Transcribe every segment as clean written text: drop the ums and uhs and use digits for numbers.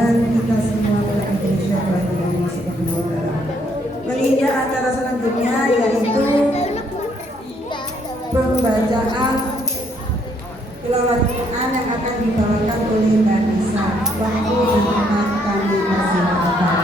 mudah-mudahan kita semua dalam Indonesia kepada Allah Subhanahu wa Ta'ala. Menginjak acara selanjutnya yaitu pembacaan tilawat Quran yang akan dibawakan oleh Mbak Nisa. Waktu dan tempat kami persilakan.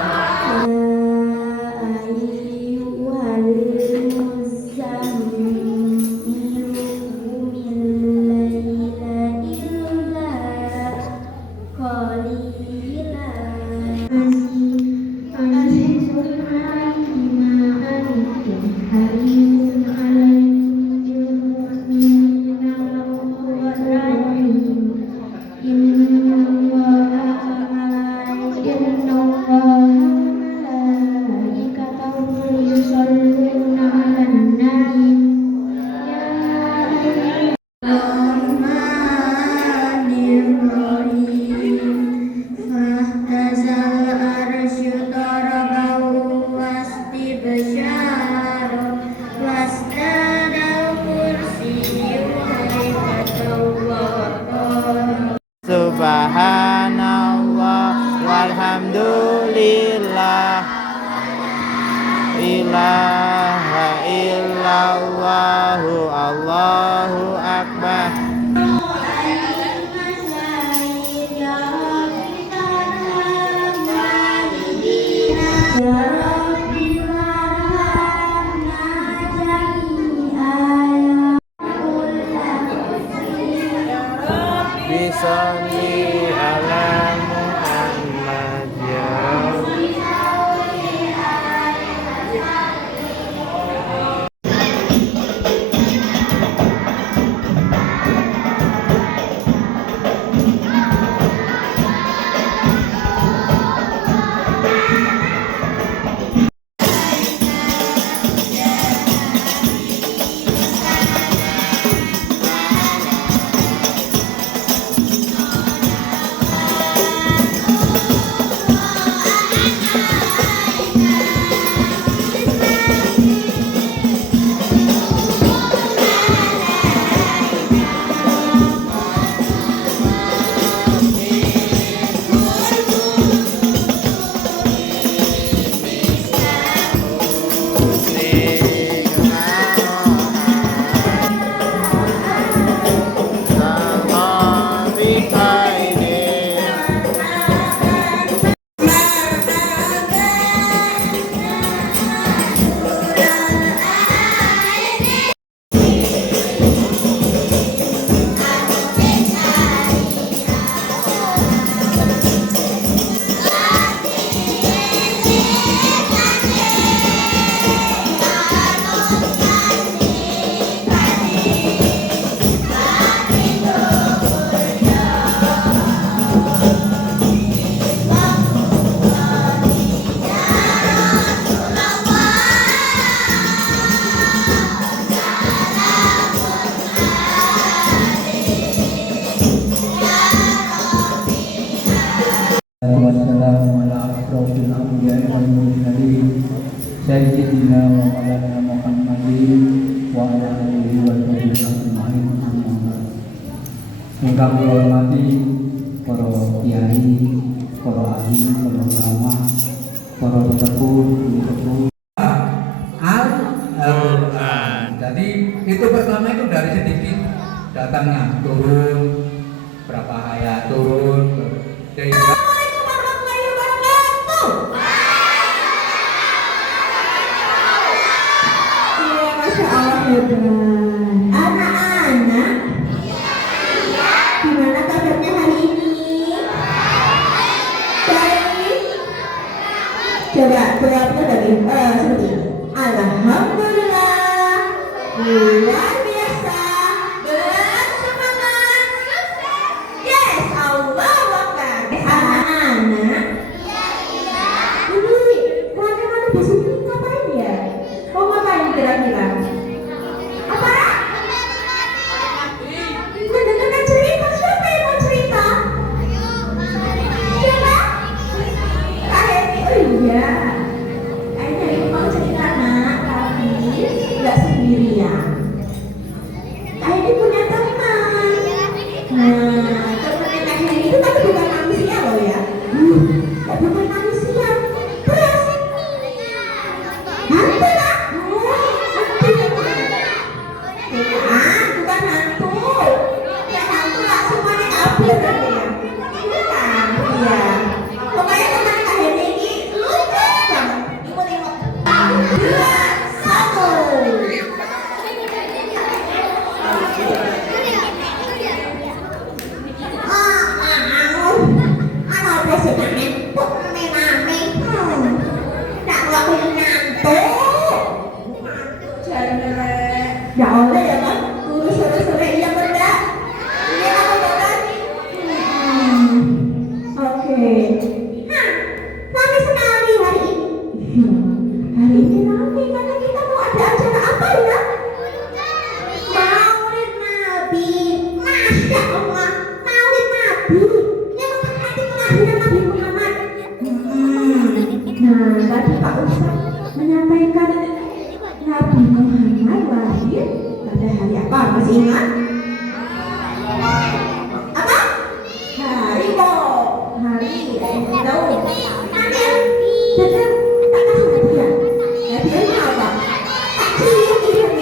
Subhanallah walhamdulillah ilaha illallahu Allahu akbar. Bismillah ala Muhammad ya Wassalamu ala asrofil anbiya'i wal mursalin sayyidina wa maulana Muhammadin wa ala alihi wa sahbihi ajma'in. Amma ba'd. Ingkang kula hormati para kiai, para ahli, para ulama, para sepuh. Al-Quran. Jadi itu pertama itu dari sedikit datangnya turun berapa ayat turun sehingga Anak-anak, gimana kabarnya hari ini? Baik. Coba jawabnya dari seperti ini. Alhamdulillah, luar biasa, bersemangat, sukses. Yes, Allahu Akbar. Anak-anak. Ini mana besok ini ngapain ya? Mau ngapain kira-kira? Apa? Mendengarkan cerita. Siapa yang mau cerita? Siapa? Oh iya. Kayaknya ibu mau cerita nak, tapi nggak sendirian. Nggak boleh ya Pak? Guru sore-sore iya benda. Iya apa kan? Oke. Nah, rame sekali hari ini. Hari ini rame karena kita mau ada acara apa ya? Maulid Nabi. Masya Allah, Maulid Nabi yang memperingati kelahiran Nabi Muhammad. Nah, tadi Pak Ustadz menyampaikan Nabi Muhammad lahir pada hari apa? Masih ingat? Apa? Hari kok. Hari tahu. Nanti ya. Jadi tak kasih hadiah. Hadiahnya apa? Tak cium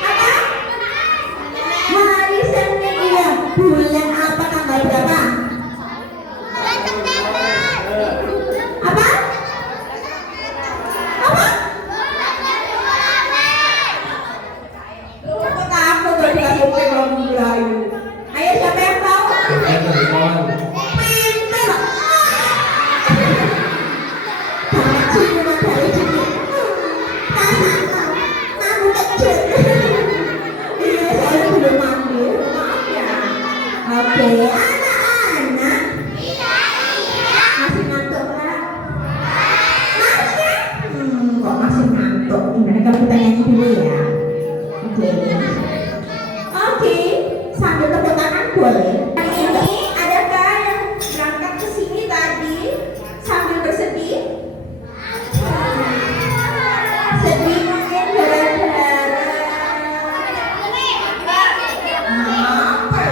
apa? Hari Senin ya. Bulan apa tanggal berapa? Apa? Apa? Aku takut kalau dikasih pin kalau mulai. Ayo siapa yang tahu? Pintar. Cuma dari sini. Kamu kecil. Iya, saya belum mandi. Maaf ya. Oke, anak-anak. Masih ngantuk kan? Masih? Kok masih ngantuk? Gimana kalau kita nyanyi dulu ya? Oke. Oke, sambil tepuk tangan boleh. Hari ini adakah yang berangkat ke sini tadi sambil bersedih? Sedih mungkin gara-gara apa?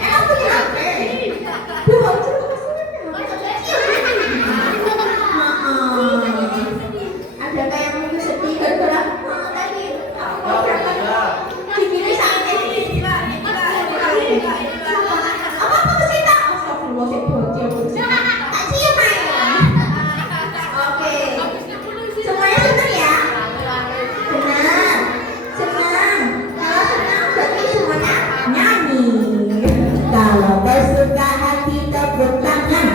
Emang punya HP? Belum, adakah yang mungkin sedih gara-gara tadi gigi sakit? Apa sih tak? Astagfirullah, saya bocil. Tak cium aja. Oke. Semuanya senang ya? Senang. Senang. Kalau senang berarti semuanya nyanyi. Kalau bersuka hati tepuk tangan.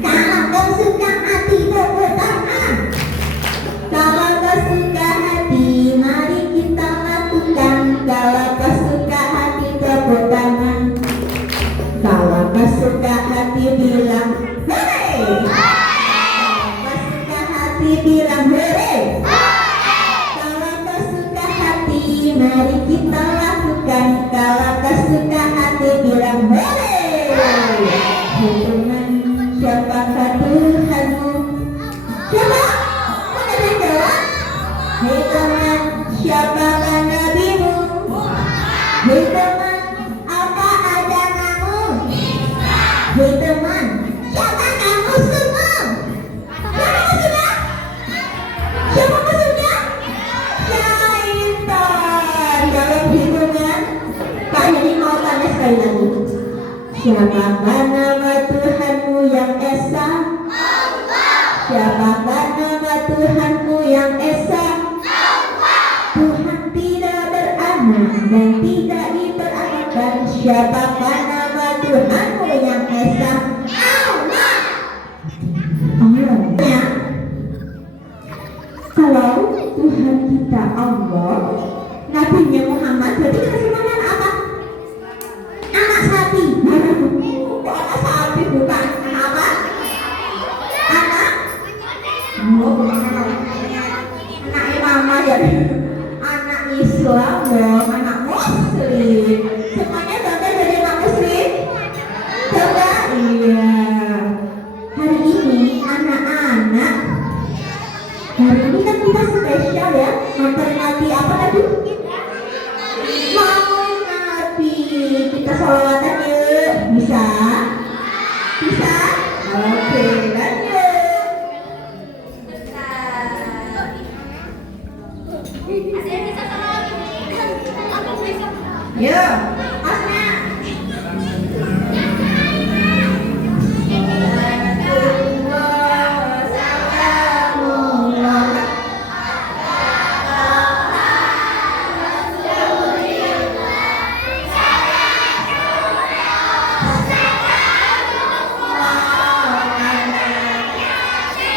Kalau bersuka hati tepuk tangan. Kalau bersuka hati mari kita lakukan. Kalau bersuka hati tepuk tangan. Kalau bersuka hati bilang hore. Bersuka hati bilang hore. Kalau bersuka hati mari kita lakukan. Kalau bersuka hati bilang hore. Hitungan siapakah Tuhanmu? Siapa? Mana yang jawab? Hitungan siapakah nabimu? Hitungan apa agamamu? Hitungan siapakah musuhmu? Siapa musuhnya? Siapa musuhnya? Syaitan. Dalam hitungan Pak Hedi mau tanya sekali lagi. Siapakah nama Tuhanmu yang esa? Siapakah nama Tuhanmu yang esa? Tuhan tidak beranak dan tidak diperanakan. Siapakah nama Tuhanmu yang esa? Allah. Ya. Kalau Tuhan kita Allah, Nabi Muhammad, berarti kasih nama apa? Anak sapi. Kok anak sapi bukan apa? Anak? Oh, anaknya mama jadi anak Islam dong, anak Muslim. Semuanya contoh dari anak Muslim. Coba iya. Hari ini anak-anak. Hari ini kan kita spesial ya, memperingati apa tadi? Maulid Nabi. Kita sholawatan yuk. Bisa? Bisa? Oke, lanjut. Yuk, Asna.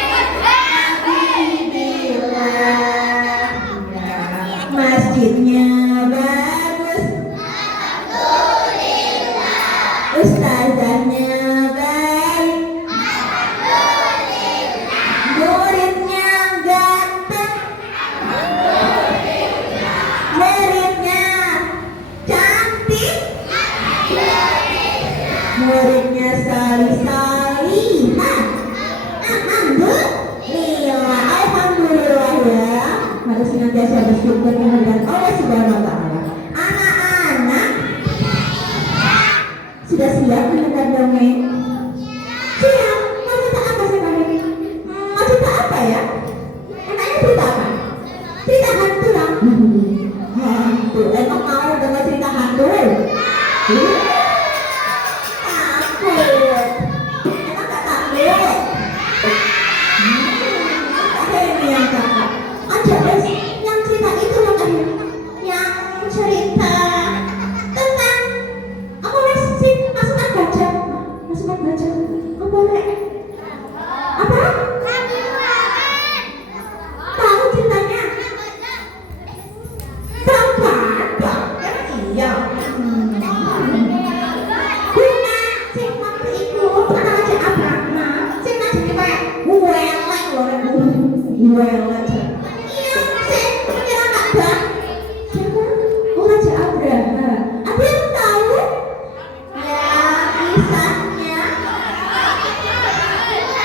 Nabi bilang senantiasa bersyukur kehadiran Allah Subhanahu wa Ta'ala. Anak-anak, sudah siap mendengar dongeng? Siap. Mau cerita apa sekarang? Mau cerita apa ya? Enaknya cerita apa? Cerita hantu lah. Hantu. Emang mau dengar cerita hantu? Takut. Emang gak takut? Ini yang kakak. Aja guys, yang cerita itu loh kan, yang cerita tentang apa sih masukan baca, masukan baca, apa boleh? Apa? Tahu ceritanya? Tahu baca? Iya. Guna sing waktu itu pernah aja Abrahma, sing nasi kayak welek loh, welek. Iya, sing menyerang Ka'bah. Siapa? Oh, Raja Abraham. Ada yang tahu?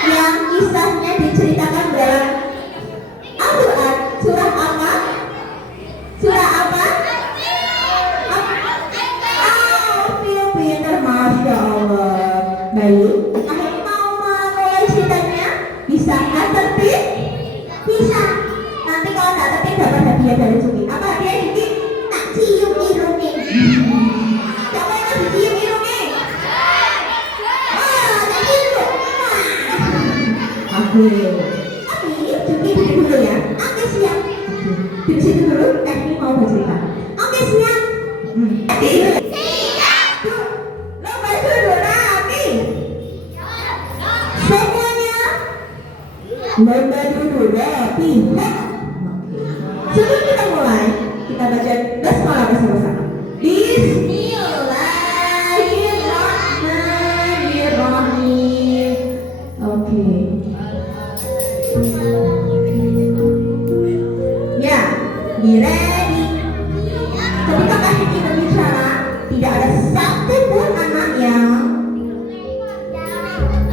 Yang kisahnya diceritakan dalam Al-Quran. Surah apa? Surah apa? Oh, pintar, Masya Allah. Baik, akhirnya mau mulai ceritanya? Bisa nggak tertib? Bisa. Nanti kalau nggak tertib dapat hadiah dari Suki. Apa hadiah Suki? Tak cium hidungnya. Siapa yang mau dicium hidungnya? Oh, tak cium. Oke. Suki duduk dulu ya. Oke, siap. Di situ dulu. Ini mau bercerita. Oke, siap. Siap. Lomba dulu nanti. Semuanya. Lomba dulu nanti. Sebelum kita mulai, kita baca basmalah bersama-sama. Bismillahirrahmanirrahim. Oke. Ya, be ready. Ketika Kak Hiki berbicara, tidak ada satu pun anak yang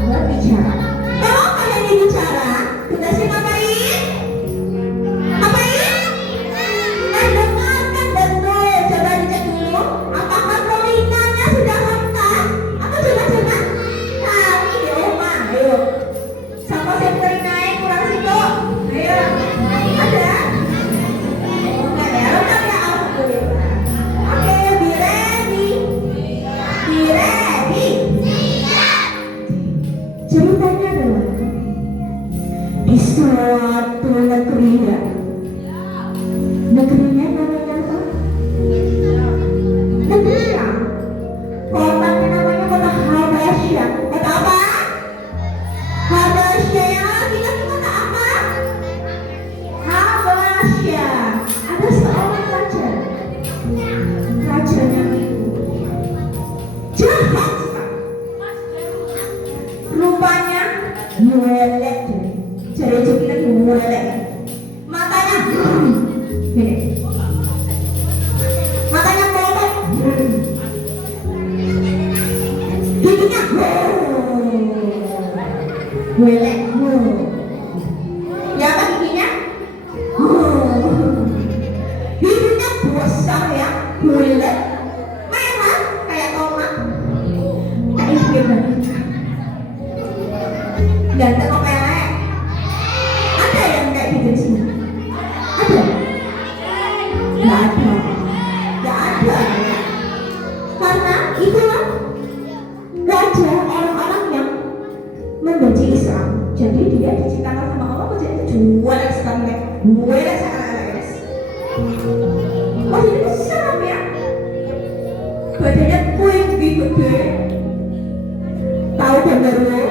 berbicara. Kalau kalian yang bicara, tugasnya ngapain? Ngapain? Dengarkan betul. Coba dicek dulu, apakah telinganya sudah lengkap? Atau coba-coba kami di rumah, ayo. Sama saya telinganya kurang situ. Ayo, ada? Enggak ya, lengkap ya, alhamdulillah. Oke, be ready. Be ready. Ceritanya adalah di suatu negeri ya. Negerinya namanya apa? Negeri Syam. Kotanya namanya kota Habasyah. Kota apa? Habasyah. Yang lagi lagi kota apa? Habasyah. Ada seorang raja. Rajanya itu jahat sekali. Rupanya meleleh. Jadi itu kita meleleh. Matanya gini. Matanya meleleh. Giginya meleleh. Ya apa giginya? Giginya besar ya, meleleh. Merah kayak tomat. Kayak gimana? Dan tengok meleleh. Ada yang kayak gitu di sini? Ada? Nggak ada. Nggak ada. Karena itulah raja orang-orang yang membenci Islam. Jadi dia diciptakan sama Allah menjadi jual sekali. Jual sekali, guys. Oh, jadi besar ya. Badannya tinggi gede. Tahu genderuwo?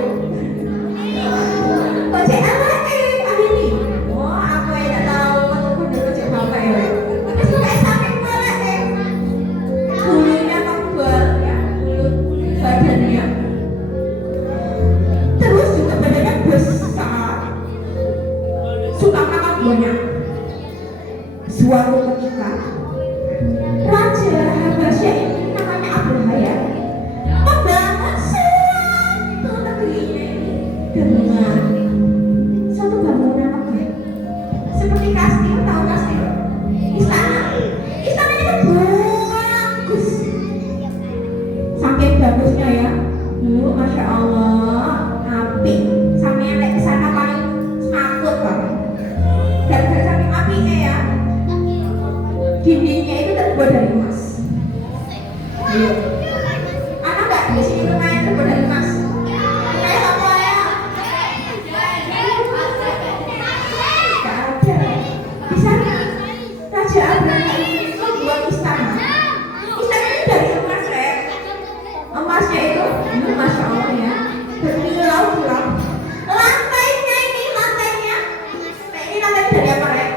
Ojek apa ini? Wah, aku tidak tahu aku dulu ojek apa ya. Terus kayak saking banget deh. Bulunya tebal ya, bulu badannya. Terus juga badannya besar. Suka makan banyak. Suatu ketika Raja Habasyah ini namanya Abraham ya, membangun suatu negeri dengan satu bangunan megah seperti kastil. Tahu kastil? sampingnya ya. Dindingnya itu terbuat dari emas. Ayo. Anak nggak di sini rumahnya terbuat dari emas? Kayak apa ya? Nggak ada. Di sana Raja Abraham itu membuat istana. Istana itu dari emas, Rek. Emasnya itu, masya Allah ya, berkilau-kilau. Lantainya ini, lantainya. Nah, ini lantainya dari apa, Rek?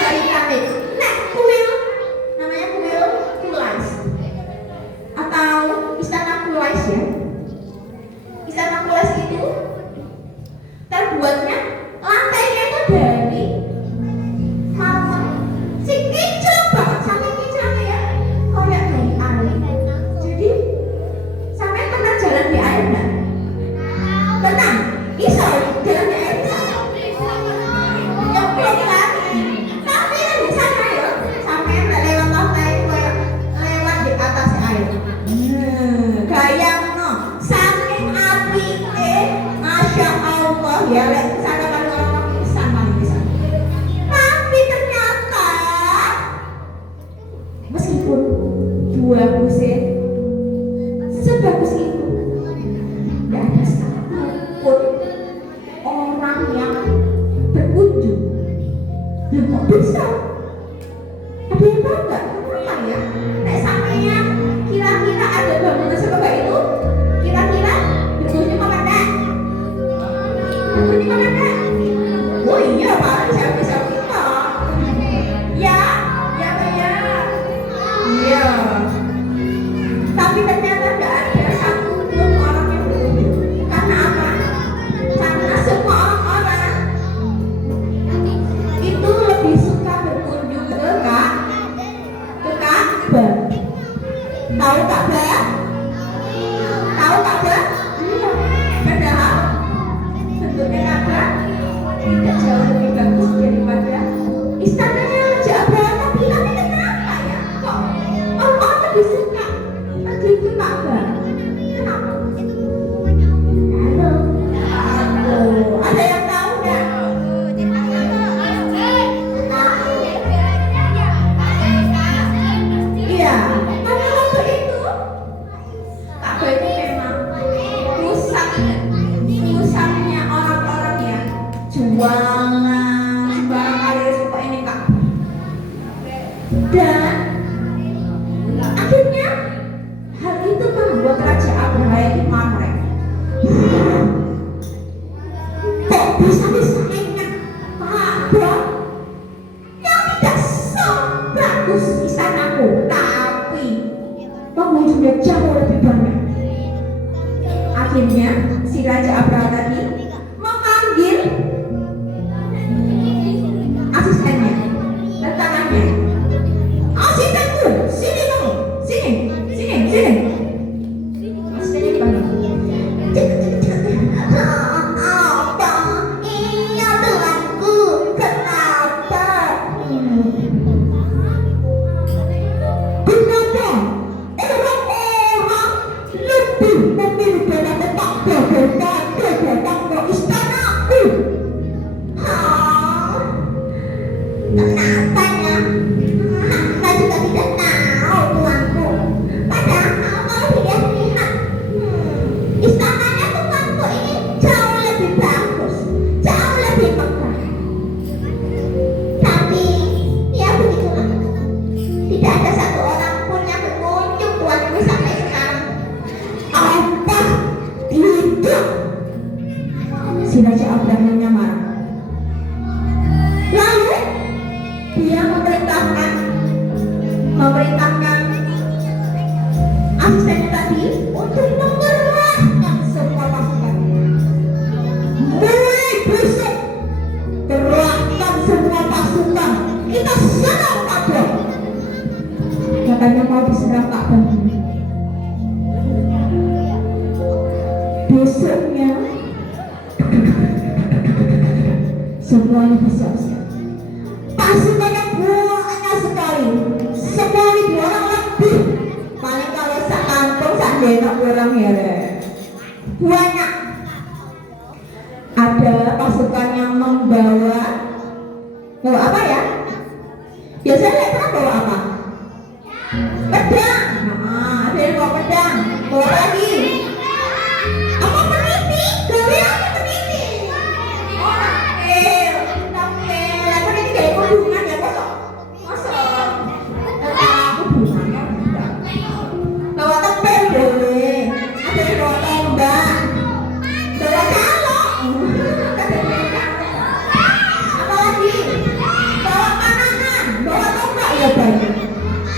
Dari keramik. Nah, kuil, namanya kuil Kulais. Atau istana Kulais ya. Istana Kulais itu terbuatnya lantainya itu dari marmer. Si kicau banget, sampai kicaunya ya, kayak dari air. Jadi sampai pernah jalan di air nggak? Tenang, bisa jalan di air bisa. Nyemplung kan? Tapi kan di sana ya, sampai nggak lewat lantai, kayak lewat di atas air. Gayang no, saking api masya Allah ya, lek sana kan orang pingsan paling bisa. Tapi ternyata meskipun dua musim sebagus itu, tidak ada satupun orang yang berkunjung. Dan kok bisa? Ada yang tahu nggak? Kenapa ya? Nek sampainya kira-kira ada bangunan sebegah itu, kira-kira berkunjung apa enggak? Berkunjung apa enggak? Oh iya, paling selfie-selfie toh. Ya, ya benar. Iya. Tapi ternyata tidak ada satupun orang yang berkunjung. Karena apa? Karena semua orang-orang itu lebih suka berkunjung ke Ka'bah. Tahu Ka'bah? Tahu Ka'bah? Iya. Padahal bentuknya Ka'bah tidak jauh lebih bagus daripada istananya Raja Abraham. Tapi kenapa ya? Kok orang-orang lebih suka pergi ke Ka'bah? Kenapa? Halo. Ada yang tahu nggak? Iya, karena waktu itu Ka'bah ini memang rusaknya orang-orang ya, jualan kali suka ini Ka'bah. Dan akhirnya hal itu membuat Raja Abraham itu marah. Kok bisa-bisanya Ka'bah yang tidak sebagus istanaku, tapi pengunjungnya jauh lebih banyak. Akhirnya si Raja Abraham tadi memanggil asistennya, tentaranya. Asistenku, sini kamu, sini. Asistennya dipanggil. Apa? Iya tuanku, kenapa? Kenapa? Orang-orang lebih memilih daripada Ka'bah daripada istanaku. Kenapa ya? Hamba juga tidak tahu tuanku. Padahal kalau dilihat-lihat, istananya tuanku ini jauh lebih bagus, jauh lebih megah. Tapi ya begitulah, tidak ada satu orang pun yang berkunjung tuanku sampai sekarang. Apa? Tidak. Si Raja Abraham marah. Lalu dia memerintahkan asistennya tadi untuk mengerahkan semua pasukan. Mulai besok kerahkan semua pasukan, kita serang Ka'bah. Katanya mau diserang Ka'bah. Besoknya semuanya bersiap-siap. Pasukannya banyak sekali, 10.000 orang lebih. Paling kalau sekantong enak orang ya, banyak. Ada pasukan yang membawa Bawa apa ya? Biasanya lihat orang bawa apa? Pedang. Nah, ada yang bawa pedang. Bawa lagi. Apa peniti? Gawe apa peniti? Oh, tampil. Tampil. Lah peniti kayak hubungan ya, kosong. Kosong. Hubungannya enggak. Bawa tepel boleh. Ada yang bawa tombak. Bawa calok. Apa lagi? Bawa panahan. Bawa tombak ya banyak.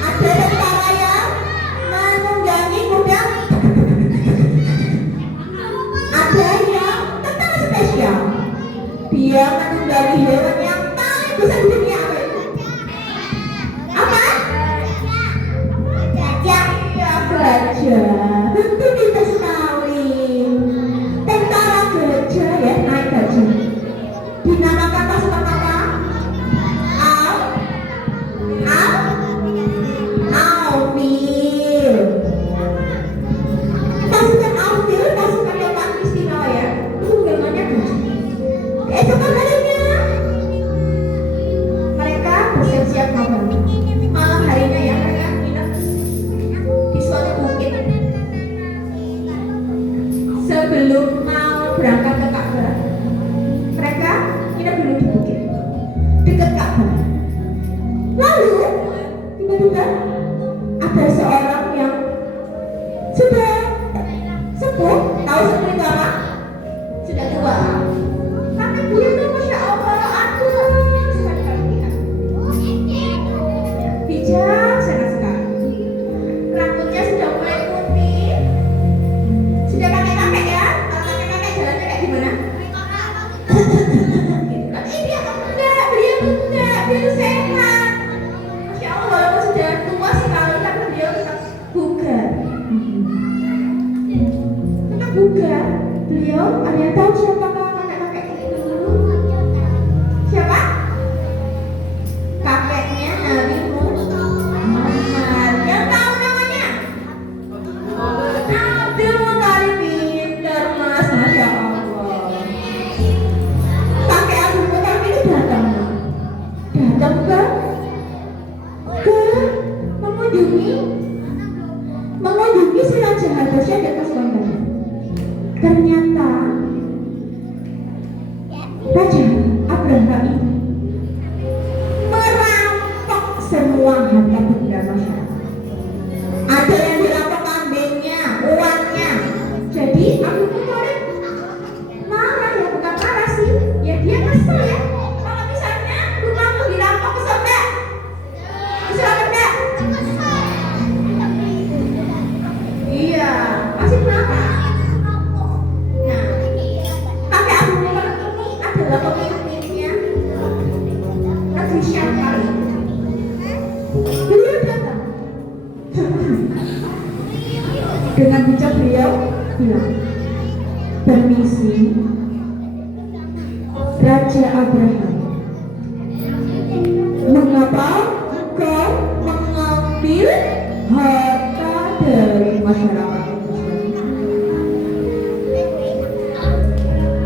Ada tentara yang menunggangi kuda. Ada yang tentara spesial. Dia menunggangi hewan yang paling besar di dunia. Apa? Gajah. Ya gajah. Tentu kita sekali. Tentara gajah ya, naik gajah. Dinamakan pasukan apa? Alfil. Pasukan Alfil, pasukan yang paling istimewa ya. Itu namanya gajah. Keesokan harinya mereka bersiap-siap malam. Malam harinya ya mereka nginep di suatu bukit. Sebelum mau berangkat ke Ka'bah, mereka nginep dulu di bukit dekat Ka'bah. Lalu tiba-tiba ada seorang yang sudah sepuh, tahu sepuh itu apa? Sudah tua. Tapi dia tuh masya Allah, aduh, sekali lihat. Bijaksana sekali. Rambutnya sudah mulai putih. Sudah kakek-kakek ya? Kalau kakek-kakek jalannya kayak gimana? Tapi dia enggak, beliau tuh sehat. Masya Allah, walaupun sudah tua sekali, tapi beliau tetap bugar. Tetap bugar. Beliau, ada yang tahu siapakah kakek-kakek itu? Siapa? Kakeknya Nabi Muhammad. Yang tahu namanya? Abdul Muthalib. Pintar mas, masya Allah. Kakek Abdul Muthalib itu datang ke mengunjungi si Raja Habasyah di atas bangunan. Ternyata Raja Abraham ini merampok semua harta benda masyarakat. Ada yang dirampok kambingnya, uangnya. Jadi Abdul Muthalib marah ya, bukan marah sih. Ya dia kesel ya. Kalau misalnya rumahmu dirampok, kesel enggak? Kesel apa enggak? Iya, pasti marah. Nah, kakek Abdul Muthalib ini adalah pemimpinnya negeri Syam kali ini. Beliau datang dengan bijak beliau bilang, permisi Raja Abraham, mengapa engkau mengambil harta dari masyarakat muslim?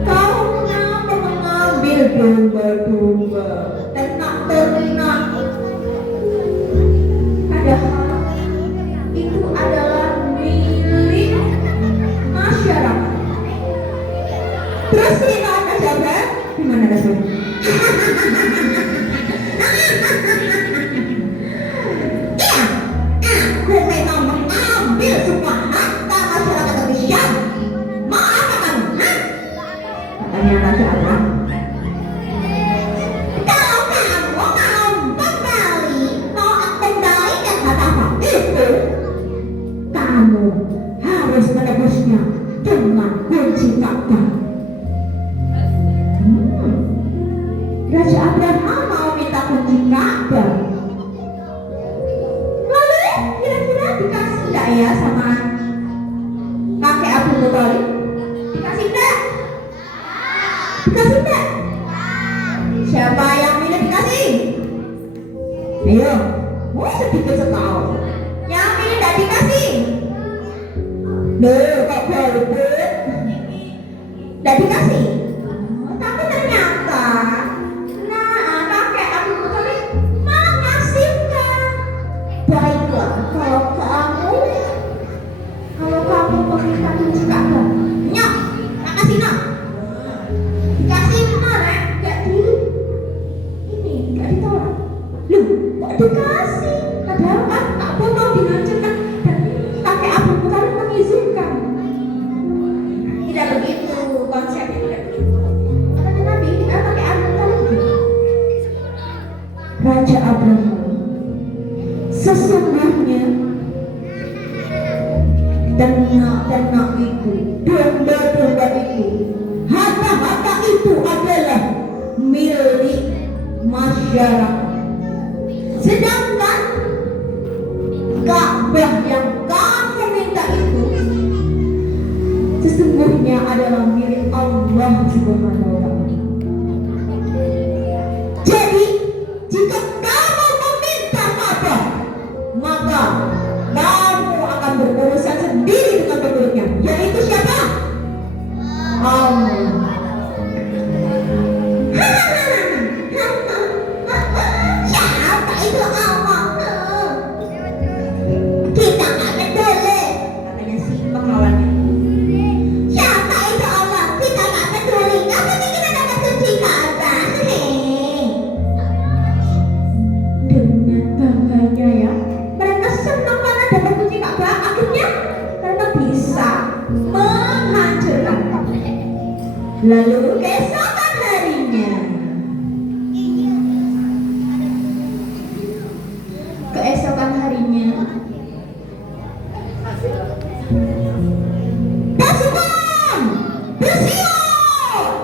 Kau mengapa mengambil domba-domba, ternak-ternak? Padahal itu adalah milik masyarakat. Terus cerita Raja Abraham gimana rasanya? Iya, aku memang mengambil semua harta masyarakat negeri Syam. Mau apa kamu? Katanya Raja Abraham. Kalau kamu mau kembalikan harta itu, kamu harus menebusnya dengan kunci Ka'bah. Raja Abraham mau minta kunci Ka'bah. Lalu kira-kira dikasih enggak ya sama kakek Abdul Muthalib? Dikasih enggak? Dikasih enggak? Siapa yang milih dikasih? Ayo, sedikit sekali. Yang milih enggak dikasih? Loh, kok berbeda? Enggak dikasih? Tapi ternyata kakek dikasih. Padahal kan Abah mau dilanjutkan dan kakek Abah Muthalib mengizinkan. Tidak begitu konsepnya, tidak begitu. Kata Nabi, kakek Abah Muthalib begitu. Raja Abraham sesungguhnya ternak itu, domba-domba itu, harta-harta itu adalah milik masyarakat. Sedangkan Ka'bah yang kamu minta itu sesungguhnya adalah milik Allah Subhanahu wa Ta'ala. Jadi jika kamu meminta Ka'bah, maka kamu akan berurusan sendiri dengan pemiliknya, yaitu siapa? Allah. Siapa itu Allah? Kita nggak peduli, katanya si pengawalnya. Siapa itu Allah? Kita nggak peduli. Yang penting kita dapat kunci Ka'bah. Dengan bangganya ya, mereka senang karena dapat kunci Ka'bah. Akhirnya mereka bisa menghancurkan Ka'bah. Lalu keesokan harinya, pasukan bersiap.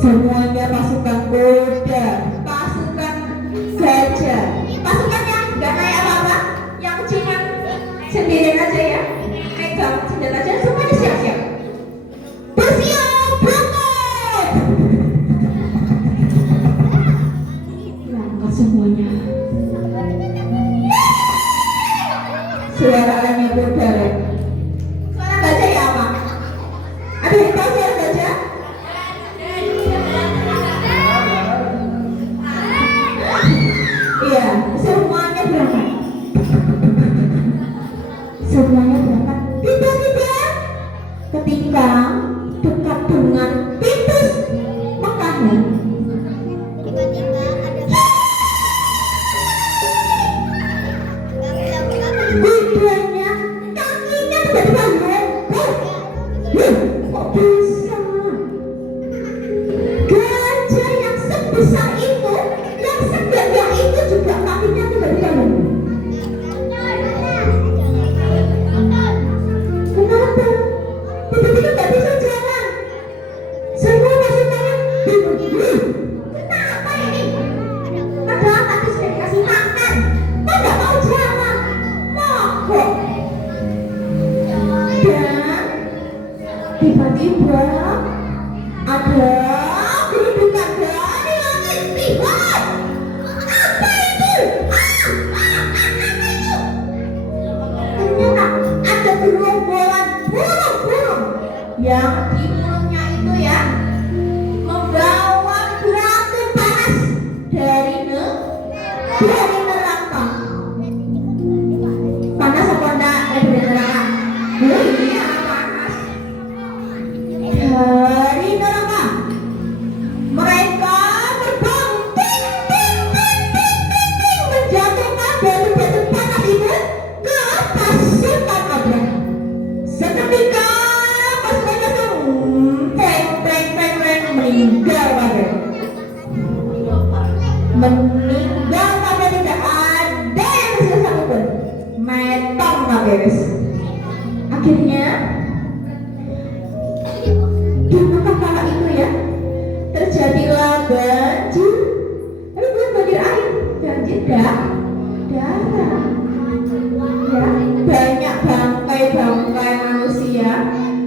Semuanya pasukan kuda, pasukan gajah, pasukannya nggak naik apa-apa, yang cuma sendirian aja ya, megang senjata aja, semuanya siap-siap. Bersiap, berangkat. Berangkat semuanya. Suaranya berdarah. Suara gajah ya apa? Ada yang tahu suara gajah? Iya, semuanya berangkat. Semuanya berangkat. Tiba-tiba ketika dekat dengan pintu Mekahnya, kudanya, kakinya tiba-tiba kok bisa? Gajah yang sebesar itu, yang segagah itu juga kakinya tiba-tiba kenapa? Tiba-tiba gak bisa jalan. Semua pasukannya bingung. Kenapa ini? Padahal tadi sudah dikasih makan, kok gak mau jalan? Mogok. Dan tiba-tiba ada kedudukan dari langit. Lihat, apa itu? Ternyata ada gerombolan burung-burung yang di mulutnya itu ya membawa batu panas dari neraka. Panas apa enggak dari neraka? Oh iya, panas. Dari neraka mereka terbang menjatuhkan batu-batu panas itu ke pasukan Abraham. Seketika pasukannya meninggal kabeh. Meninggal kabeh, tidak ada yang bisa sanggup pun. Metong kabeh. Akhirnya di masa kala itu ya terjadilah banjir, tapi bukan banjir air, banjir darah. Ya, banyak bangkai manusia,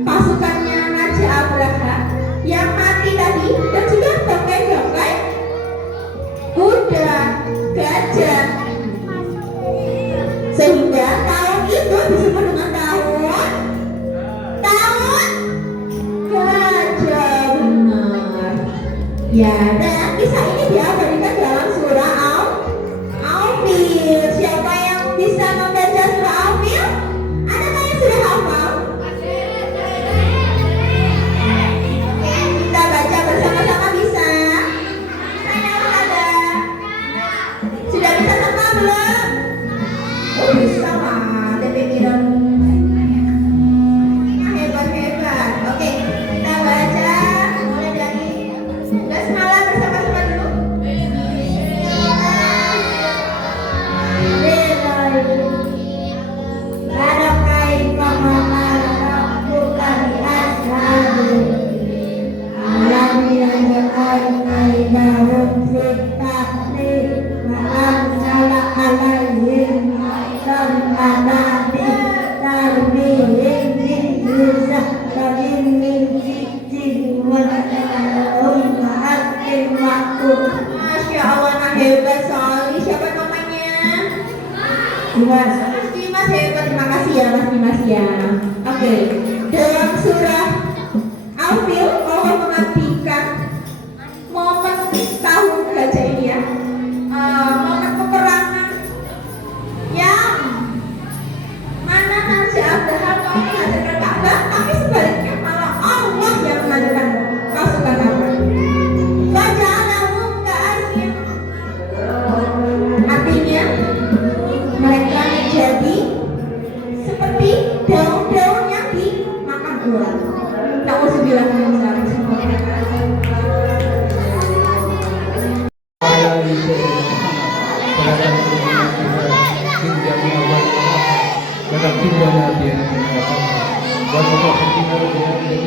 pasukannya Raja Abraha yang mati tadi, dan juga bangkai kuda, gajah. Sehingga tahun itu disebut dengan tahun gajah, benar. Ya, dan kisah ini diabadikan dalam surah Al-Fil. Siapa yang bisa membaca surah Al-Fil? Adakah yang sudah hafal? Oke, kita baca bersama-sama bisa? Saya ada. Sudah bisa semua? belum? Oh bisa lah, TPB dong. Hebat-hebat. Oke, kita baca mulai dari basmalah bersama-sama dulu. Masya Allah, nah hebat Soli. Siapa namanya? Dimas. Mas Dimas hebat, terima kasih ya Mas Dimas ya. Oke, dalam surah Al-Fil Allah mengabdikan momen tahun gajah ini ya, momen peperangan yang mana Nabi Abraham mau menghancurkan Ka'bah, tapi sebaliknya malah Allah yang menghancurkan pasukan Ka'bah. Faja'alahum ka'asfin. Artinya mereka menjadi seperti daun-daun yang dimakan ular. Nauzubillah min dzalik. ونقبلنا بها من الخطايا وتطهرنا بها من